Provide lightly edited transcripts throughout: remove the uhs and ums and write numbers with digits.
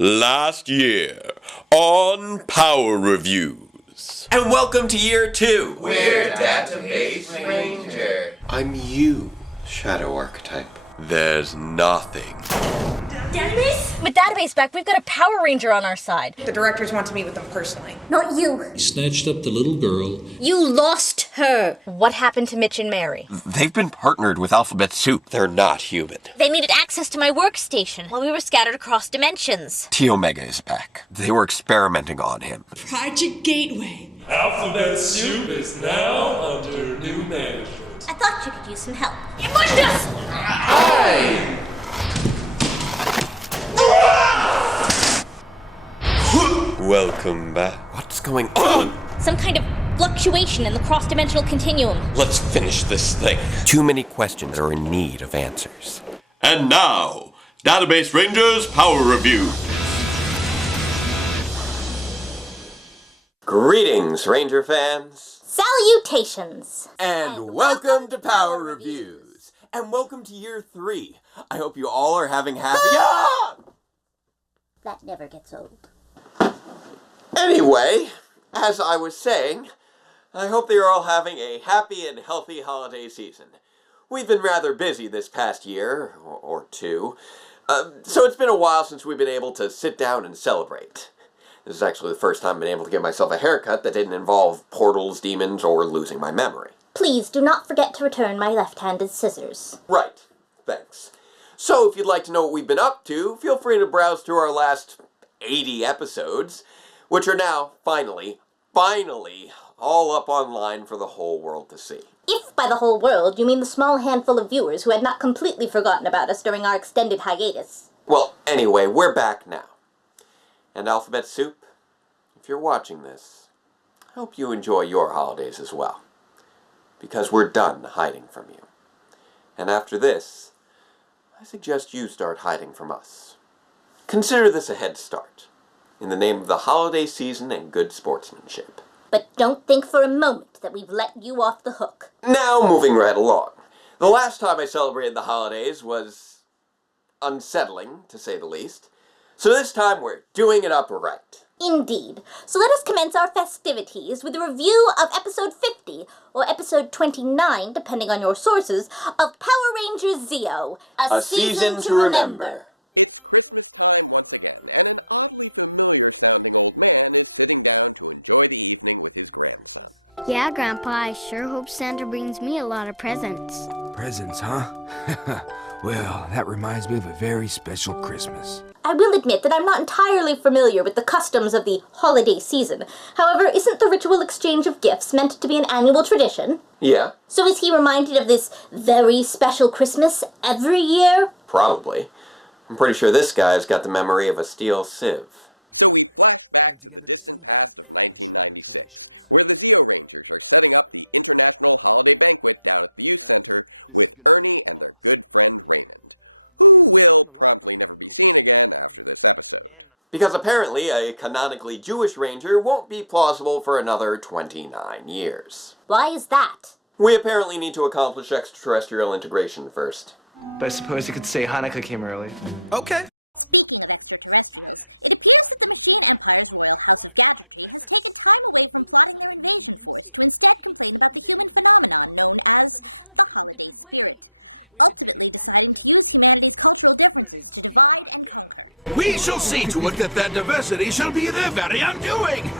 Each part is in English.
Last year on Power Reviews. And welcome to year 2. We're Database Ranger. I'm you, Shadow Archetype. There's nothing. Database? With Database back, we've got a Power Ranger on our side. The directors want to meet with them personally. Not you. He snatched up the little girl. You lost her. What happened to Mitch and Mary? They've been partnered with Alphabet Soup. They're not human. They needed access to my workstation while we were scattered across dimensions. T Omega is back. They were experimenting on him. Project Gateway. Alphabet Soup is now under new management. I thought you could use some help. Immundas! Hi! Welcome back. What's going on? Some kind of fluctuation in the cross-dimensional continuum. Let's finish this thing. Too many questions are in need of answers. And now, Database Rangers Power Review. Greetings, Ranger fans. Salutations. And welcome to Power Reviews. And welcome to year 3. I hope you all are having happy... That never gets old. Anyway, as I was saying, I hope that you're all having a happy and healthy holiday season. We've been rather busy this past year, or two, so it's been a while since we've been able to sit down and celebrate. This is actually the first time I've been able to give myself a haircut that didn't involve portals, demons, or losing my memory. Please do not forget to return my left-handed scissors. Right, thanks. So if you'd like to know what we've been up to, feel free to browse through our last 80 episodes, which are now, finally, all up online for the whole world to see. If by the whole world you mean the small handful of viewers who had not completely forgotten about us during our extended hiatus. Well, anyway, we're back now. And Alphabet Soup, if you're watching this, I hope you enjoy your holidays as well. Because we're done hiding from you. And after this, I suggest you start hiding from us. Consider this a head start, in the name of the holiday season and good sportsmanship. But don't think for a moment that we've let you off the hook. Now, moving right along. The last time I celebrated the holidays was unsettling, to say the least. So this time we're doing it up right. Indeed. So let us commence our festivities with a review of episode 50, or episode 29, depending on your sources, of Power Rangers Zeo, A Season to Remember. It's Christmas time once again, and an oddly familiar-sounding old man is sitting down to enjoy the evening with his grandson. Yeah, Grandpa, I sure hope Santa brings me a lot of presents. Presents, huh? Well, that reminds me of a very special Christmas. I will admit that I'm not entirely familiar with the customs of the holiday season. However, isn't the ritual exchange of gifts meant to be an annual tradition? Yeah. So is he reminded of this very special Christmas every year? Probably. I'm pretty sure this guy's got the memory of a steel sieve. So we flash back to the distant past of 1996, where the Zeo Rangers are setting up the International Holiday Banquet down at the Youth Center with Ernie and their good friend Raymond, who will promptly never be seen again after this episode. Because apparently a canonically Jewish Ranger won't be plausible for another 29 years. Why is that? We apparently need to accomplish extraterrestrial integration first. But I suppose you could say Hanukkah came early. Okay. Speaking of extraterrestrials, it appears that the Machine Empire's Royal House of Gadgetry has taken time away from plotting their invasion force to instead complain about the human phenomenon known as the holiday spirit, ultimately deciding to use humanity's cultural differences to divide and conquer. We shall see to it that their diversity shall be their very undoing.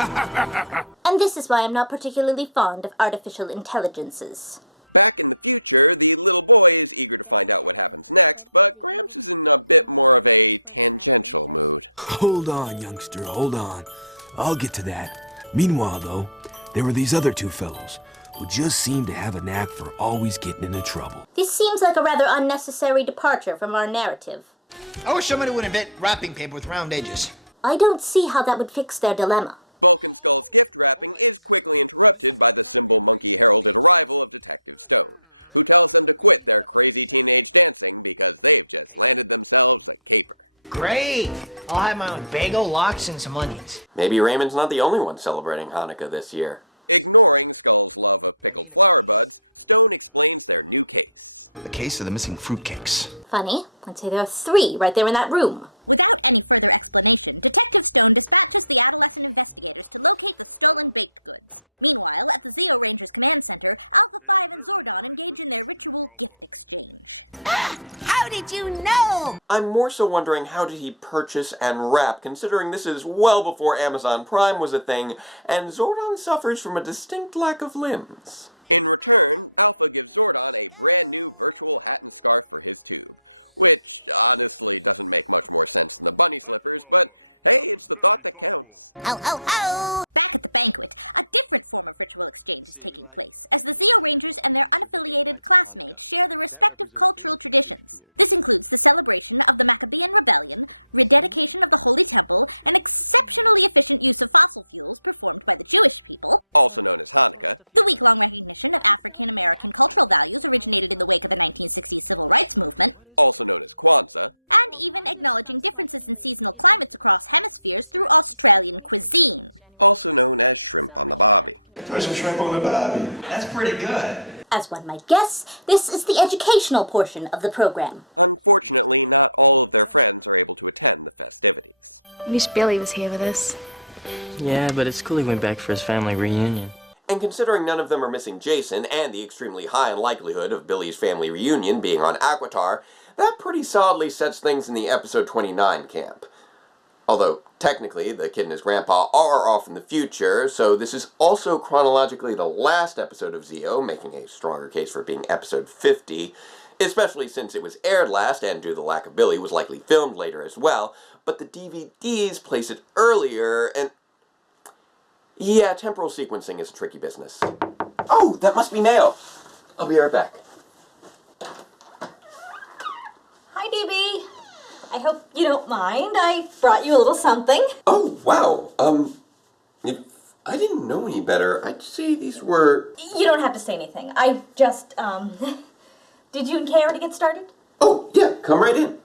And this is why I'm not particularly fond of artificial intelligences. Back in the future, the little boy is eager to find out what happens next, but Gramps is in a bit more of a tangential mood. Hold on, youngster, hold on. I'll get to that. Meanwhile, though, there were these other two fellows who just seemed to have a knack for always getting into trouble. This seems like a rather unnecessary departure from our narrative. I wish somebody would invent wrapping paper with round edges. I don't see how that would fix their dilemma. Bulk and Skull's gift wrapping is quickly interrupted by the symbol monkey heralded arrival of Detective Stone, who tells them to quit their crazy teenage dancing because they've just landed themselves a caper. Great! I'll have my own bagel, lox, and some onions. Maybe Raymond's not the only one celebrating Hanukkah this year. Ignoring Skull's love of pickled flower buds, Stone explains their new case. The case of the missing fruitcakes. Funny. I'd say there are 3 right there in that room. Without any further explanation, Detective Stone dispatches the adolescent investigators to locate the stolen baked goods. Meanwhile, at the Zeo Rangers Command Center, Alpha 5 and Zordon engage in their ritual gift exchange. How did you know? I'm more so wondering, how did he purchase and wrap, considering this is well before Amazon Prime was a thing, and Zordon suffers from a distinct lack of limbs. In return, Alpha gives Zordon a brand new virtual hat and scarf for his tube, which honestly doesn't make much more sense than the bunny slippers, but hey, it's the thought that counts. Ho, ho, ho! Back at the banquet, a different form of ritual exchange is taking place, as the Zeo Rangers and their unaffiliated classmates share their respective cultural traditions. This includes the celebration of the Maccabean Rebellion, rededication of the Holy Temple, and exceptionally efficient use of fossil fuels performed by the Jewish people, also known as Hanukkah, the week-long recognition of African-American cultural values originated in the wake of the 1960s Civil Rights Movement, also known as Kwanzaa, and even acknowledging differences in seasonal climates across hemispheres through Australian cuisine, also known as shrimp on the barbie. Put some shrimp on the barbie. That's pretty good. As one might guess, this is the educational portion of the program. Unfortunately, not all of their friends are able to attend the festivities. I wish Billy was here with us. Yeah, but it's cool he went back for his family reunion. And considering none of them are missing Jason, and the extremely high likelihood of Billy's family reunion being on Aquitar, that pretty solidly sets things in the episode 29 camp. Although, technically, the kid and his grandpa are off in the future, so this is also chronologically the last episode of Zeo, making a stronger case for it being episode 50, especially since it was aired last, and due to the lack of Billy, was likely filmed later as well, but the DVDs place it earlier, and yeah, temporal sequencing is a tricky business. Oh, that must be Nao. I'll be right back. Hi, DB. I hope you don't mind. I brought you a little something. Oh, wow. If I didn't know any better, I'd say these were... You don't have to say anything. I just, Did you and Kay already get started? Oh, yeah, come right in.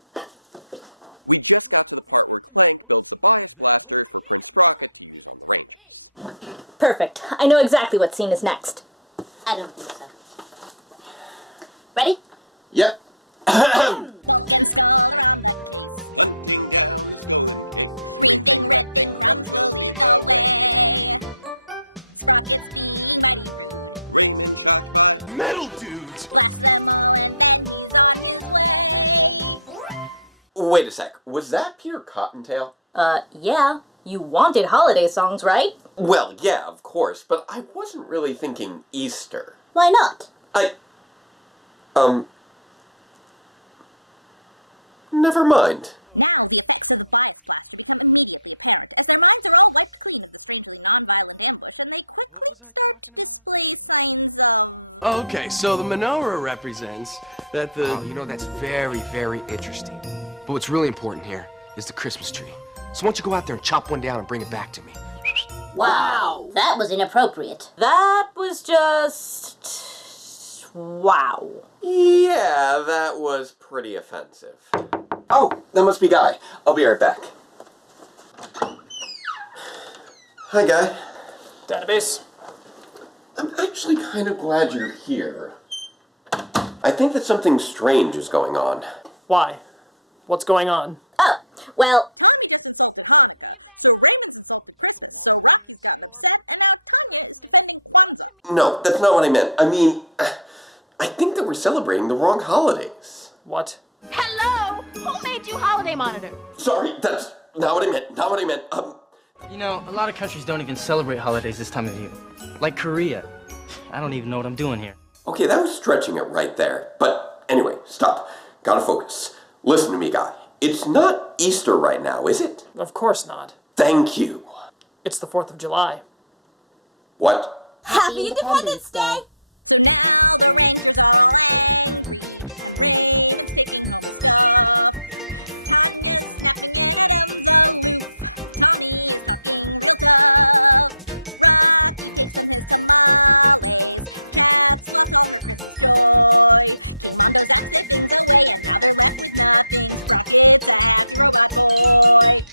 We just got to the part where Clank builds the bias blaster for Prince Sprocket to use on the Rangers. Perfect. I know exactly what scene is next. I don't think so. Ready? Yep. Bulk and Skull are on the case. Hunting down the stolen cake. Green thing, red thing, crumbs will lead the way. Sprocket's being mighty rude. Raymond shocked by metal dudes. Blasts them all and then he's on his way. Wait a sec, was that pure Cottontail? Yeah. You wanted holiday songs, right? Well, yeah, of course, but I wasn't really thinking Easter. Why not? Never mind. Now, the effects of the bias blaster become immediately apparent, as their minds are all wiped clean of the strangely non-violent ambush, and they quickly start to display signs of... Okay, so the menorah represents that the... Oh, you know, that's very, very interesting. But what's really important here is the Christmas tree. So why don't you go out there and chop one down and bring it back to me? Wow. That was inappropriate. That was just... wow. Yeah, that was pretty offensive. Oh, that must be Guy. I'll be right back. Hi, Guy. Database? I'm actually kind of glad you're here. I think that something strange is going on. Why? What's going on? Oh, well... Tommy just insulted Hanukkah, so Raymond's insulted Christmas, so Rocky's gotten upset, and now Tanya is defending Kwanzaa. No, that's not what I meant. I mean, I think that we're celebrating the wrong holidays. What? Hello? Who made you holiday monitor? Sorry, that's not what I meant. Not what I meant. You know, a lot of countries don't even celebrate holidays this time of year. Like Korea. I don't even know what I'm doing here. Okay, that was stretching it right there. But anyway, stop. Gotta focus. Listen to me, Guy. It's not Easter right now, is it? Of course not. Thank you. It's the 4th of July. What? Happy Independence Day! So now the Rangers are all angry, and Raymond's taking home his stuff. Tanya's snapping and Adam's aloof. Tommy is talking real tough. Rocky takes on his tamales. Kat's lost all her Christmas joy. King Mondo zaps the things away, and now they're left with nothing. Sprocket's a happy robot boy.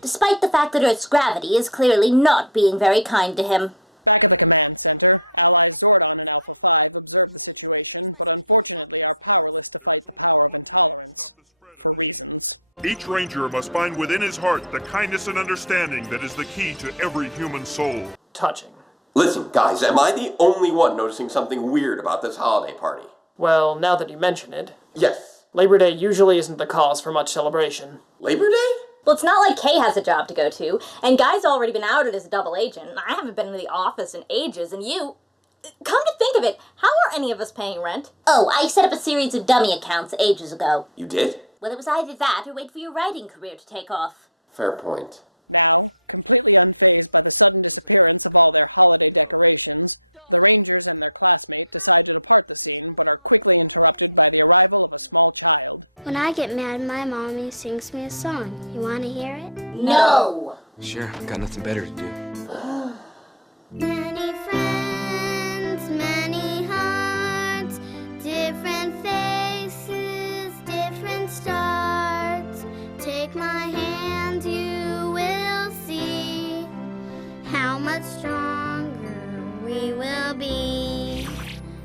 Despite the fact that Earth's gravity is clearly not being very kind to him. Back at the command center, allies Zordon and Alpha 5 observe the situation, but unfortunately are powerless to fight the power of intolerance. For reasons. Each ranger must find within his heart the kindness and understanding that is the key to every human soul. Touching. Listen, guys, am I the only one noticing something weird about this holiday party? Well, now that you mention it. Yes. Labor Day usually isn't the cause for much celebration. Labor Day? Well, it's not like Kay has a job to go to, and Guy's already been outed as a double agent. I haven't been in the office in ages, and you... Come to think of it, how are any of us paying rent? Oh, I set up a series of dummy accounts ages ago. You did? Well, it was either that or wait for your writing career to take off. Fair point. Now, completely unfazed by the sudden disappearance of all their holiday decorations, the Rangers and their classmate decide to depart the scene, but are quickly interrupted by the arrival of a small child. When I get mad, my mommy sings me a song. You want to hear it? No! Sure, got nothing better to do. Many friends, many hearts, different faces, different starts. Take my hand, you will see how much stronger we will be.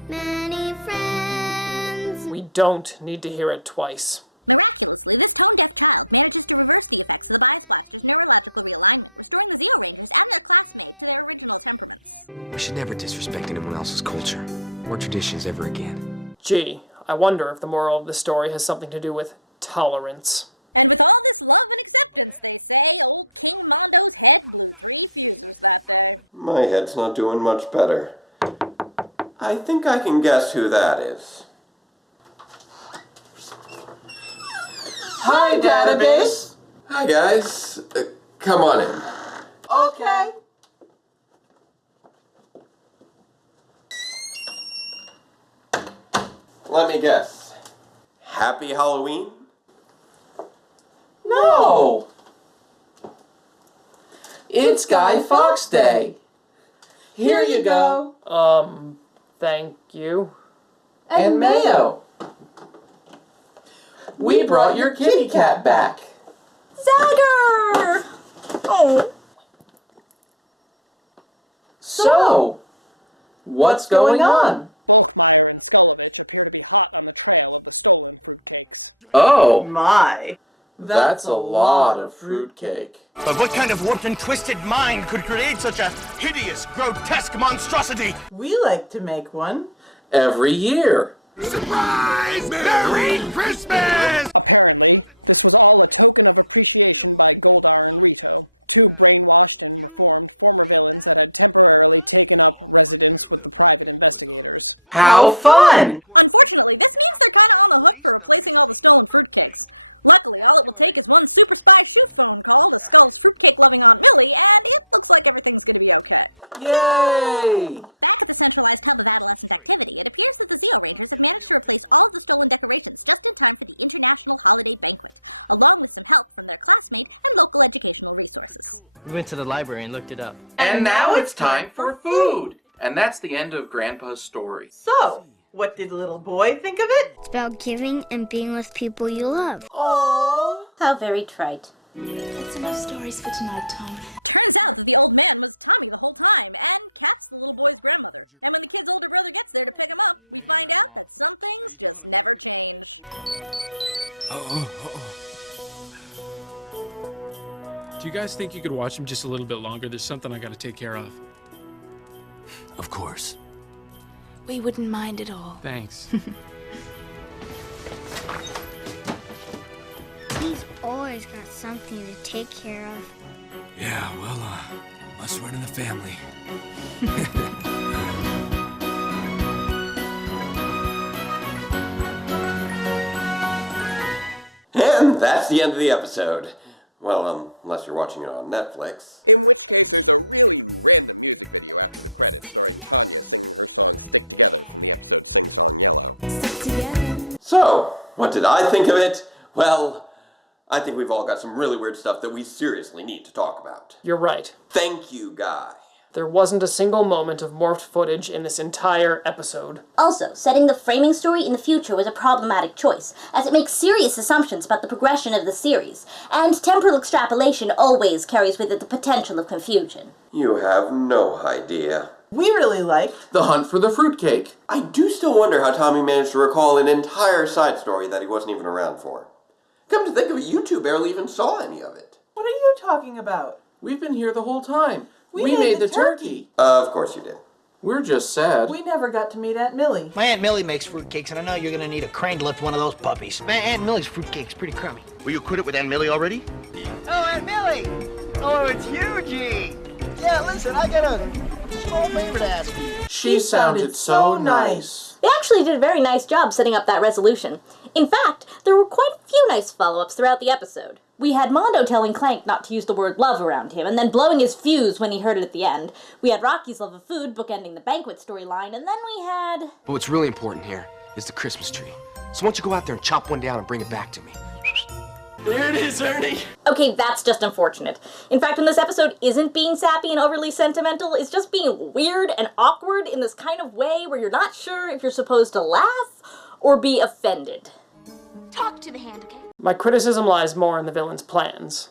Many friends. We don't need to hear it twice. Miraculously, this tone-deaf child manages to reverse the effects of the Bias Blaster's neurological realignment, restoring the Zeo Rangers and their classmate to their original temperaments. We should never disrespect anyone else's culture or traditions ever again. Gee, I wonder if the moral of the story has something to do with tolerance. And with all this love and acceptance, they say, old King Mondo's head blew 3 fuses that day. My head's not doing much better. I think I can guess who that is. Hi, database. Hi, guys. Come on in. Okay. Let me guess. Happy Halloween? No. It's Guy Fawkes Day. Here you go. Thank you. And mayo. We brought your kitty cat back. Zagger! Oh. So, what's going on? Bulkmeyer and Skulovich appear to be hot on the trail of the stolen fruitcakes. Oh. My. That's a lot of fruitcake. But what kind of warped and twisted mind could create such a hideous, grotesque monstrosity? We like to make one. Every year. Surprise! Merry Christmas! Apparently, this was all a token of appreciation by Goldar and Rito, 2 brainwashed and reformed former villains that had temporarily taken up residence with the private investigators. How fun! Unfortunately, this means they're kinda on the hook for replacing all the stolen fruitcakes. Luckily, all it will take is one super spy shoe phone call to Skull's fruitcake-loving Aunt Millie, and it looks like everything's gonna be okay. Yay! Back at the centralized hub of adolescent activity, it appears that the Zeo Rangers have managed to replace all of the stolen decorations just in time for the International Holiday Banquet, along with some help from their classmate and local educational resources. We went to the library and looked it up. And now it's time for food. And that's the end of Grandpa's story. So, what did little boy think of it? It's about giving and being with people you love. Aww. How very trite. That's enough stories for tonight, Tom. Turns out that the old man was Tommy the whole time, and Kat's the little boy's grandmother. And when the kid's older brother gets there to pick him up, we find out that some things just never change. Do you guys think you could watch him just a little bit longer? There's something I gotta take care of. Of course. We wouldn't mind at all. Thanks. He's always got something to take care of. Yeah, well, must run in the family. And that's the end of the episode. Well, unless you're watching it on Netflix. In which case, there's a really random music video after the credits starring Tanya singing her song Stick Together from the episode Sing Song Yellow. So, what did I think of it? Well, I think we've all got some really weird stuff that we seriously need to talk about. You're right. Thank you, Guy. There wasn't a single moment of morphed footage in this entire episode. Also, setting the framing story in the future was a problematic choice, as it makes serious assumptions about the progression of the series, and temporal extrapolation always carries with it the potential of confusion. You have no idea. We really liked The Hunt for the Fruitcake. I do still wonder how Tommy managed to recall an entire side story that he wasn't even around for. Come to think of it, you two barely even saw any of it. What are you talking about? We've been here the whole time. We made the turkey. Of course you did. We're just sad. We never got to meet Aunt Millie. My Aunt Millie makes fruitcakes, and I know you're gonna need a crane to lift one of those puppies. My Aunt Millie's fruitcake's pretty crummy. Were you quit it with Aunt Millie already? Oh, Aunt Millie! Oh, it's you, Gene! Yeah, listen, I got a small favor to ask you. She sounded so nice. They actually did a very nice job setting up that resolution. In fact, there were quite a few nice follow-ups throughout the episode. We had Mondo telling Clank not to use the word love around him, and then blowing his fuse when he heard it at the end. We had Rocky's love of food bookending the banquet storyline, and then we had... But what's really important here is the Christmas tree. So why don't you go out there and chop one down and bring it back to me? There it is, Ernie. Okay, that's just unfortunate. In fact, when this episode isn't being sappy and overly sentimental, it's just being weird and awkward in this kind of way where you're not sure if you're supposed to laugh or be offended. Talk to the hand, okay? My criticism lies more in the villain's plans.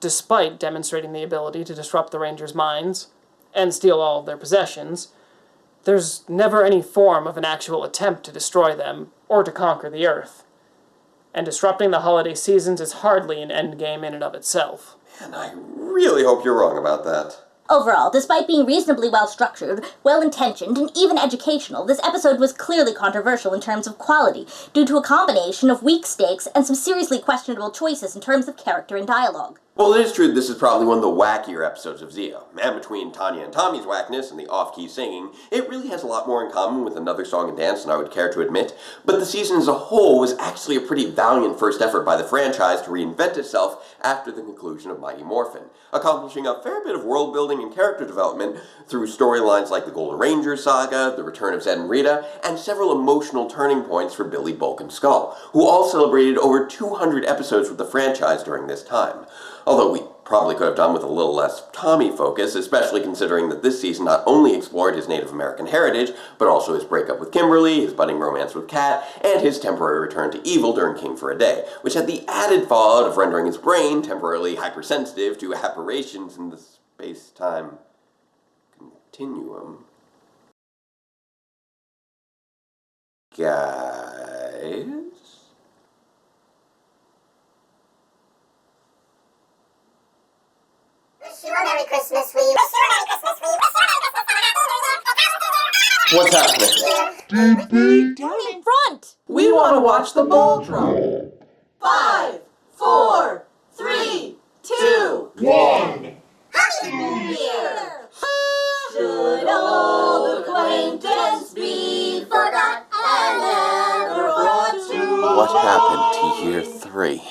Despite demonstrating the ability to disrupt the Rangers' minds and steal all of their possessions, there's never any form of an actual attempt to destroy them or to conquer the Earth. And disrupting the holiday seasons is hardly an endgame in and of itself. Man, I really hope you're wrong about that. Overall, despite being reasonably well-structured, well-intentioned, and even educational, this episode was clearly controversial in terms of quality, due to a combination of weak stakes and some seriously questionable choices in terms of character and dialogue. Well, it is true this is probably one of the wackier episodes of Zeo, and between Tanya and Tommy's wackness and the off-key singing, it really has a lot more in common with Another Song and Dance than I would care to admit, but the season as a whole was actually a pretty valiant first effort by the franchise to reinvent itself after the conclusion of Mighty Morphin, accomplishing a fair bit of world building and character development through storylines like the Golden Rangers saga, the return of Zed and Rita, and several emotional turning points for Billy, Bulk, and Skull, who all celebrated over 200 episodes with the franchise during this time. Although we probably could have done with a little less Tommy focus, especially considering that this season not only explored his Native American heritage, but also his breakup with Kimberly, his budding romance with Kat, and his temporary return to evil during King for a Day, which had the added fallout of rendering his brain temporarily hypersensitive to aberrations in the space-time continuum. Guys? Merry Christmas, we. What's happening? Down in front! We want to watch the ball drop. 5, 4, 3, 2, 1. Happy New Year! Should old acquaintance be forgot and never brought to What happened to year 3?